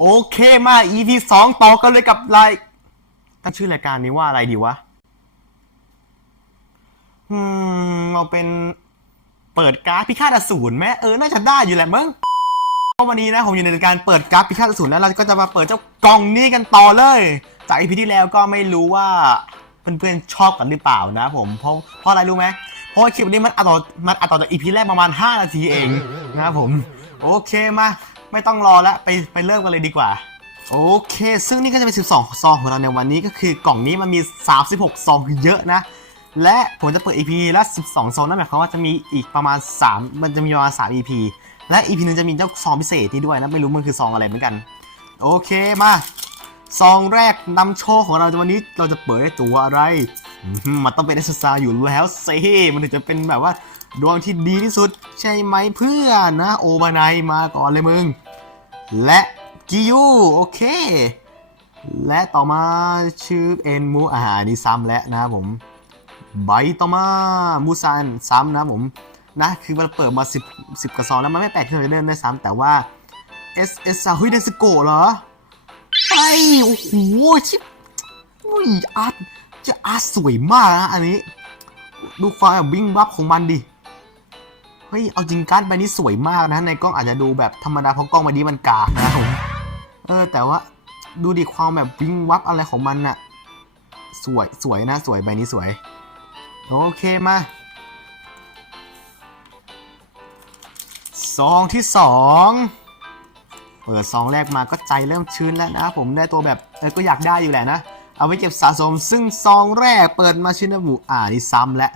โอเคมา EP สองต่อกันเลยกับรายตั้งชื่อรายการนี้ว่าอะไรดีวะ อืม เอาเป็นเปิดการ์ดพิฆาตอสูรไหมเออ น่าจะได้อยู่แหละมึงก็วันนี้นะผมอยู่ในการเปิดการ์ดพิฆาตอสูรแล้วเราก็จะมาเปิดเจ้ากล่องนี้กันต่อเลย จาก EP ที่แล้วก็ไม่รู้ว่าเพื่อนๆชอบกันหรือเปล่านะผมเพราะเพราะอะไรรู้ไหมเพราะคลิปนี้มันอัดต่อมันอัดต่อจาก EP แรกประมาณ 5 นาทีเองนะครับผม โอเคมา ไม่ต้องรอแล้วไปไปเริ่มกันเลยดีกว่า โอเค ซึ่งนี่ก็จะเป็น 12 ซองของเราในวันนี้ก็คือกล่องนี้มันมี 36 ซองเยอะนะ และผมจะเปิด EP ละ 12 ซองนั่นหมายความว่าจะมีอีกประมาณ 3 มันจะมีประมาณ 3 EP และ EP หนึงจะมีเจ้าซองพิเศษนี้ด้วยนะ ไม่รู้มันคือซองอะไรเหมือนกัน โอเคมาซองแรกนำโชคของเราในวันนี้เราจะเปิดได้ตัวอะไร มันต้องเป็นเอสซาอยู่แล้วสิมันถึงจะเป็นแบบว่าดวงที่ดีที่สุดใช่ไหมเพื่อนนะ โอบานายมาก่อนเลยมึง และกิยูโอเค และต่อมาชื่อเอ็นมูอาหารนี่ซ้ำแล้วนะครับผมใบต่อมามูซันซ้ำนะครับผมนะคือมันเปิดมา 10 10กระซองแล้วมันไม่แปลกที่เราจะเดินได้ซ้ำแต่ว่าเอสเอสซาฮุยเดสโกเหรอไอ้โอ้โหชิบอุ้ยอาร์ตจะอาร์ตสวยมากนะอันนี้ ดูความแบบวิ่งวับของมันดิ เฮ้ย เอาจริงการ์ดใบนี้สวยมากนะในกล้องอาจจะดูแบบธรรมดาเพราะกล้องใบนี้มันกากนะผมเออแต่ว่าดูดิความแบบวิ่งวับอะไรของมันน่ะ สวยสวยนะสวยใบนี้สวย โอเคมาซองที่สองเปิดซองแรกมาก็ใจเริ่มชื้นแล้วนะผมได้ตัวแบบเออก็อยากได้อยู่แหละนะ เอาไว้เก็บสะสมซึ่งซองแรกเปิดมาชินบุอ่านี่ซ้ำแล้ว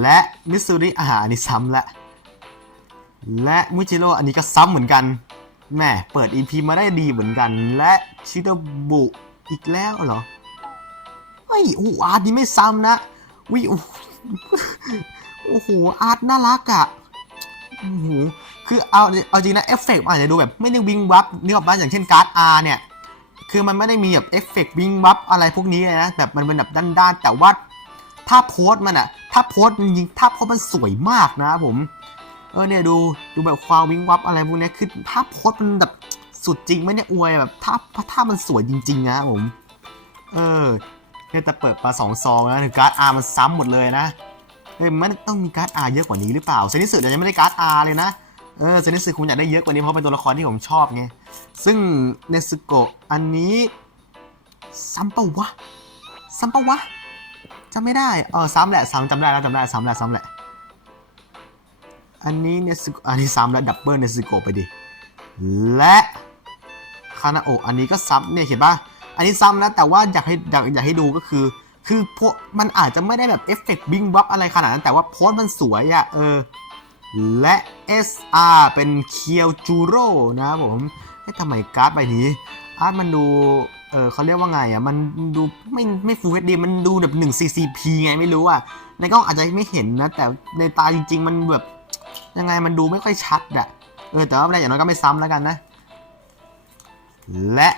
และมิสซูริอาหารอันนี้ซ้ำละ และมุจิโร่อันนี้ก็ซ้ำเหมือนกันแม่เปิด EP มาได้ดีเหมือนกัน และชิโดบุอีกแล้วเหรอเฮ้ยโอ้อาร์ตนี้ไม่ซ้ำนะวิโอ้โหโอ้โหอาร์ตน่ารักอะโอ้โหคือเอาเอาจริงนะเอฟเฟกต์อาจจะดูแบบไม่ได้วิงวับนึกออกปะอย่างเช่นการ์ด R เนี่ยคือมันไม่ได้มีแบบเอฟเฟกต์วิงวับอะไรพวกนี้เลยนะแบบมันเป็นแบบด้านๆแต่ว่าถ้าโพสต์มันอะ ถ้าโพสต์มันยิงถ้าโพสมันสวยมากนะผม เออเนี่ยดูดูแบบความวิงวับอะไรพวกเนี้ยคือถ้าโพสมันแบบสุดจริงไหมเนี่ยอวยแบบถ้าถ้ามันสวยจริง ๆ นะผม เออเนี่ยแต่เปิดมาสองซองนะถึงการ์ดอาร์มันซ้ำหมดเลยนะเฮ้ยมันต้องมีการ์ดอาร์เยอะกว่านี้หรือเปล่าเซนิสึยังไม่ได้การ์ดอาร์เลยนะเออเซนิสึคุณอยากได้เยอะกว่านี้เพราะเป็นตัวละครที่ผมชอบไงซึ่งเนซึโกะอันนี้ซ้ำปะวะซ้ำปะวะ จำไม่ได้เออซ้ำแหละซ้ำจำได้แล้วจำได้ซ้ำแหละซ้ำแหละ อันนี้เนสอันนี้ซ้ำแล้วดับเบิลเนสโกไปดิ และคานาโออันนี้ก็ซ้ำเนี่ยเห็นป่ะ อันนี้ซ้ำนะแต่ว่าอยากให้อยากอยากให้ดูก็คือ คือพวกมันอาจจะไม่ได้แบบเอฟเฟกต์บิงบับอะไรขนาดนั้นแต่ว่าโพส์มันสวยอะเออ และ SR เป็นเคียวจูโร่นะครับผมเอ๊ะทำไมการ์ดใบนี้อาร์ตมันดู เออเขาเรียกว่าไงอะมันดูไม่ไม่ฟูลเฮดดีมันดูแบบ1 CCP ไงไม่รู้อะในกล้องอาจจะไม่เห็นนะ แต่ในตาจริง ๆ มันแบบยังไงมันดูไม่ค่อยชัดอะเออแต่ว่าอะไรอย่างน้อยก็ไม่ซ้ำแล้วกันนะ และ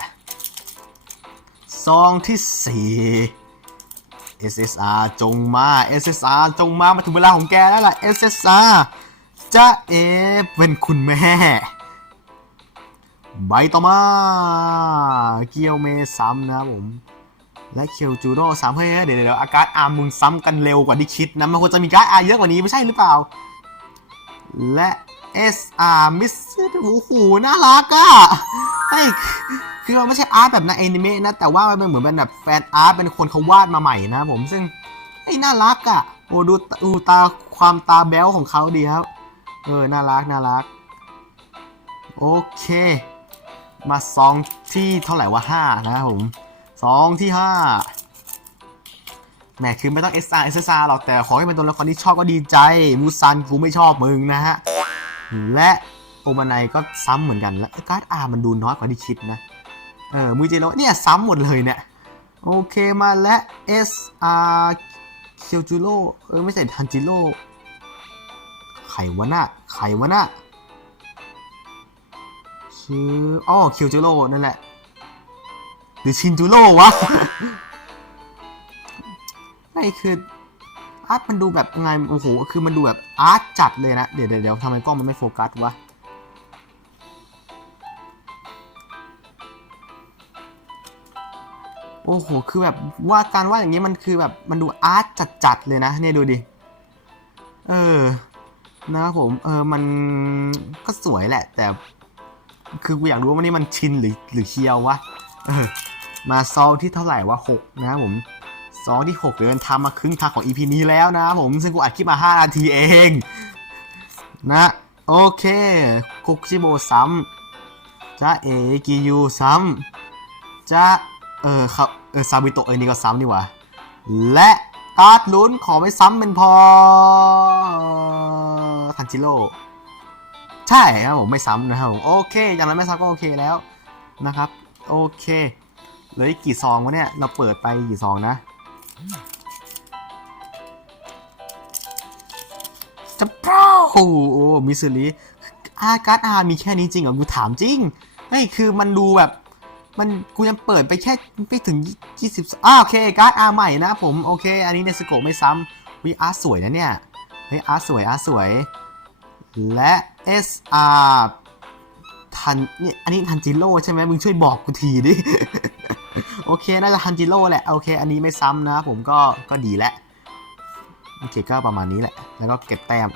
ซองที่ 4 SSR จงมา SSR จงมามาถึงเวลาของแกแล้วล่ะ SSR จะเอเป็นคุณแม่ ใบต่อมา เกียวเมซ้ำนะครับผม และเคียวจูโร่ซ้ำเฮ้ยเดี๋ยวเดี๋ยวอาการอาร์มมึงซ้ำกันเร็วกว่าที่คิดนะ มันควรจะมีการ์ดอาร์เยอะกว่านี้ไม่ใช่หรือเปล่า และ SR มิสโอ้โหน่ารักอะเฮ้ยคือมันไม่ใช่อาร์ตแบบในแอนิเมะนะ แต่ว่ามันเป็นเหมือนเป็นแบบแฟนอาร์ตเป็นคนเขาวาดมาใหม่นะผมซึ่งเฮ้ยน่ารักอะโอ้ดูดูตาความตาแบ๊วของเขาดีครับ เออ น่ารัก น่ารัก โอเค มาซองที่เท่าไหร่วะห้านะครับผมซองที่ห้าแหมคือไม่ต้อง SR SSR หรอกแต่ขอให้เป็นตัวละครที่ชอบก็ดีใจ มูซันกูไม่ชอบมึงนะฮะ และโอมาไนก็ซ้ำเหมือนกัน แล้วการ์ดอาร์มันดูน้อยกว่าที่คิดนะ เออมูเจโร่เนี่ยซ้ำหมดเลยเนี่ย โอเคมาและ SR เคียวจูโร่เออไม่ใช่ทันจิโร่ไขวะน่ะไขวะน่ะ ชื่ออ๋อคิวจูโร่นั่นแหละ หรือชินจูโร่วะไม่คืออาร์ตมันดูแบบไงโอ้โหคือมันดูแบบอาร์ตจัดเลยนะ เดี๋ยวเดี๋ยวทำไมกล้องมันไม่โฟกัสวะโอ้โห คือแบบว่าการว่าดอย่างนี้มันคือแบบมันดูอาร์ตจัดๆเลยนะ เนี่ยดูดิ เออ นะครับผม เออ มันก็สวยแหละ แต่ คือกูอยากรู้ว่านี่มันชินหรือหรือเคียววะเออมาซองที่เท่าไหร่วะหกนะผมซองที่6เดินทำมาครึ่งทางของ EP นี้แล้วนะผมซึ่งกูอัดคลิปมา 5 นาทีเอง นะโอเค คุกชิโบซ้ำจ้าเอกิยูซ้ำจ้าเออครับเออซาบิโตะเอนี่ก็ซ้ำนี่หว่า และการ์ดลุ้นขอไม่ซ้ำเป็นพอทันจิโร่ ใช่ครับผมไม่ซ้ำนะครับผมโอเคอย่างนั้นไม่ซ้ำก็โอเคแล้วนะครับโอเคเหลืออีกกี่ซองวะเนี่ยเราเปิดไปกี่ซองนะจะเปล่าโอ้มิสซิลีอาการ์ดอามีแค่นี้จริงเหรอกูถามจริงเฮ้คือมันดูแบบ มันกูยังเปิดไปแค่ไม่ถึง 20อ่าโอเคการ์ดอาใหม่นะผมโอเค อันนี้เนสโกไม่ซ้ำวิอาร์สวยนะเนี่ยเฮ้ยอาร์สวยอาร์สวย และ SR ทันเนี่ยอันนี้ทันจิโร่ใช่ไหมมึงช่วยบอกกูทีดิ โอเค น่าจะทันจิโร่แหละ โอเค อันนี้ไม่ซ้ำนะ ผมก็ก็ดีแล้วโอเคก็ประมาณนี้แหละ แล้วก็เก็บแต้ม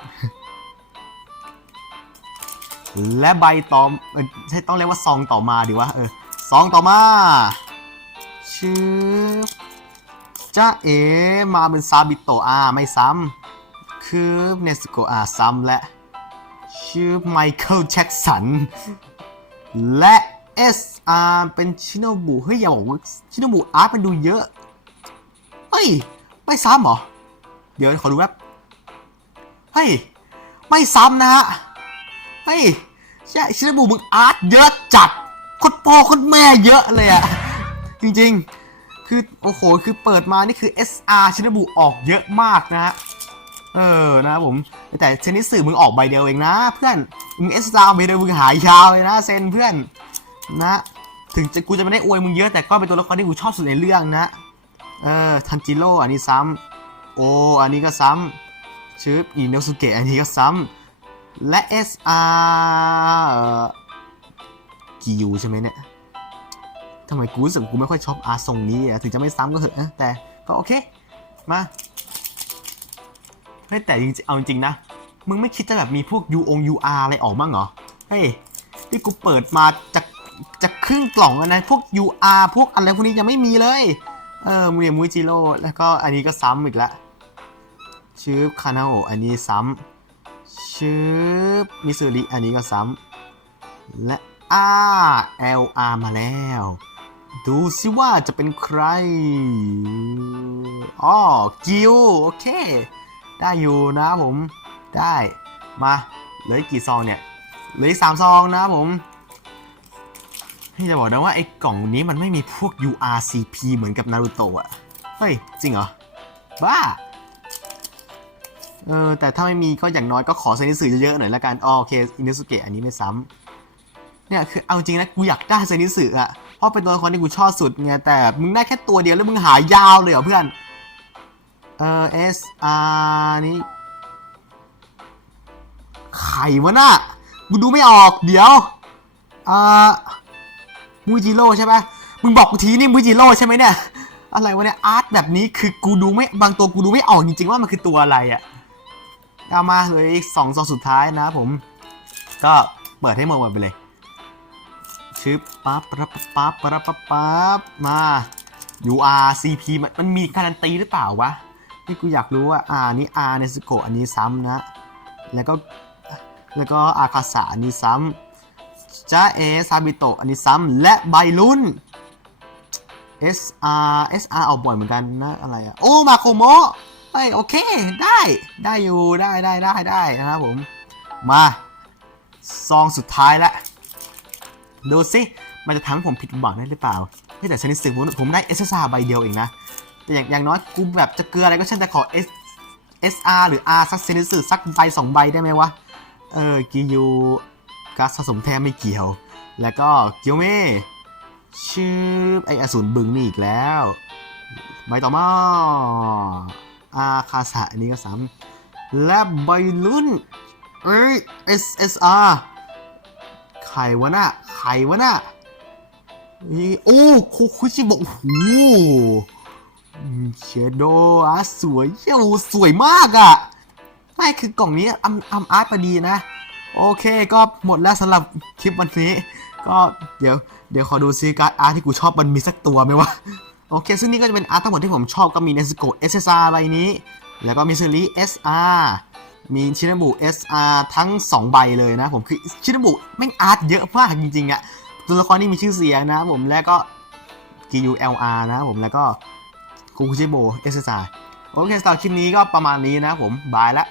และใบต่อเออใช่ต้องเรียกว่าซองต่อมาดีวะเออซองต่อมา ชื่อจ้าเอมาเป็นซาบิโตะอ่าไม่ซ้ำคือเนสโกอ่าซ้ำและ ชื่อไมเคิลแจ็กสัน และ SR เป็นชิโนบุเฮ้ย อย่าบอกว่าชิโนบุอาร์ตมันดูเยอะ เฮ้ย ไม่ซ้ำเหรอ เดี๋ยวขอดูแป๊บ เฮ้ย ไม่ซ้ำนะฮะ เฮ้ยใช่ชิโนบุมึงอาร์ตเยอะจัดคนพ่อคนแม่เยอะเลยอะจริงๆ คือ โอ้โห คือเปิดมานี่คือ SR ชิโนบุออกเยอะมากนะฮะ เออนะครับผม แต่เซนนิสื่อมึงออกใบเดียวเองนะ เพื่อนมึงเอสตาวใบเดียวมึงหายยาวเลยนะเซนเพื่อนนะ ถึงจะกูจะไม่ได้อวยมึงเยอะแต่ก็เป็นตัวละครที่กูชอบสุดในเรื่องนะ เออทันจิโร่อันนี้ซ้ำโออันนี้ก็ซ้ำชื่ออินโนสุเกะอันนี้ก็ซ้ำและ SR เอ่อกิยูใช่ไหมเนี่ยทำไมกูรู้สึกกูไม่ค่อยชอบอาร์ทรงนี้อะถึงจะไม่ซ้ำก็เถอะนะแต่ก็โอเค มา ฮ้ยแต่จริงๆเอาจริงๆนะ มึงไม่คิดจะแบบมีพวก U อง UR อะไรออกบ้างเหรอ เฮ้ยที่กูเปิดมาจะจะครึ่งกล่องแล้วนะ พวก UR พวกอะไรพวกนี้ยังไม่มีเลย เออมูเรียมูจิโร่แล้วก็อันนี้ก็ซ้ำอีกละชื่อคานาโออันนี้ซ้ำชื่อมิซูริอันนี้ก็ซ้ำและ R L R มาแล้ว ดูสิว่าจะเป็นใครอ๋อกิวโอเค ได้อยู่นะผมได้มาเหลือกี่ซองเนี่ยเหลือสามซองนะผมให้จะบอกนะว่าไอ้กล่องนี้มันไม่มีพวก URCP เหมือนกับนารูโตะอะเฮ้ย จริงเหรอ บ้า เออ แต่ถ้าไม่มีก็อย่างน้อยก็ขอเซนิสึเยอะๆหน่อยละกันอ๋อโอเค อินุสุเกะอันนี้ไม่ซ้ำเนี่ยคือเอาจริงนะ กูอยากได้เซนิสึอะเพราะเป็นตัวละครที่กูชอบสุดไงแต่มึงได้แค่ตัวเดียวแล้วมึงหายาวเลยเหรอเพื่อน เออ S R นี่ใครวะน่ะกูดูไม่ออก เดี๋ยวอ่ามูจิโร่ใช่ไหมมึงบอกกูทีนี่มูจิโร่ใช่ไหมเนี่ย อะไรวะเนี่ย อาร์ตแบบนี้คือกูดูไม่ บางตัวกูดูไม่ออกจริงๆว่ามันคือตัวอะไรอะเอามาเลยอีกสองซองสุดท้ายนะผม ก็เปิดให้หมดไปเลยชึบปั๊บปั๊บปั๊บปั๊บปั๊บปั๊บมา URCP มันมันมีการันตีหรือเปล่าวะ นี่กูอยากรู้ว่าอ่านี่ R เนสโกอันนี้ซ้ำนะ แล้วก็แล้วก็อาคาสะอันนี้ซ้ำจ้าเอซาบิโตะอันนี้ซ้ำและใบลุน SR SR ออกบ่อยเหมือนกันนะอะไรอะโอ้มาโคโมะเฮ้ยโอเคได้ได้อยู่ได้ได้ได้ได้นะครับผม มาซองสุดท้ายละดูสิมันจะทำให้ผมผิดหวังได้หรือเปล่าแต่ชนิดสึกผมผมได้ SSR ใบเดียวเองนะ แต่อย่างอย่างน้อยกูแบบจะเกลืออะไรก็ฉันจะขอ S SR หรือ R สักเซนิสึสักใบสองใบได้ไหมวะ เออกิยูการสะสมแท้ไม่เกี่ยว แล้วก็เกียวเม่ชื่อไออสูรบึงนี่อีกแล้ว ใบต่อมาอาคาสะอันนี้ก็ซ้ำและใบลุ้นเอ้ย SSR ใครวะน่ะใครวะน่ะนี่โอ้โคคุชิบะโอ้ เชโดอาร์สวยเย้สวยมากอะ่ะไม่คือกล่องนี้อัมอัมอาร์ตพอดีนะ โอเคก็หมดแล้วสำหรับคลิปวันนี้ ก็เดี๋ยวเดี๋ยวขอดูซิการ์ดอาร์ตที่กูชอบมันมีสักตัวไหมวะ โอเค ซึ่งนี่ก็จะเป็นอาร์ตทั้งหมดที่ผมชอบก็มีเนสโก SSR ใบนี้ แล้วก็มีซิลิ SR มีชินบุ SR ทั้ง 2 ใบเลยนะผมคือชินบุแม่งอาร์ตเยอะมากจริงๆอะตัวละครนี่มีชื่อเสียงนะผมแล้วก็ GULR นะผมแล้วก็ คูคุชิโบเอสซาโอเคสำหรับคลิปนี้ก็ประมาณนี้นะผมบายละ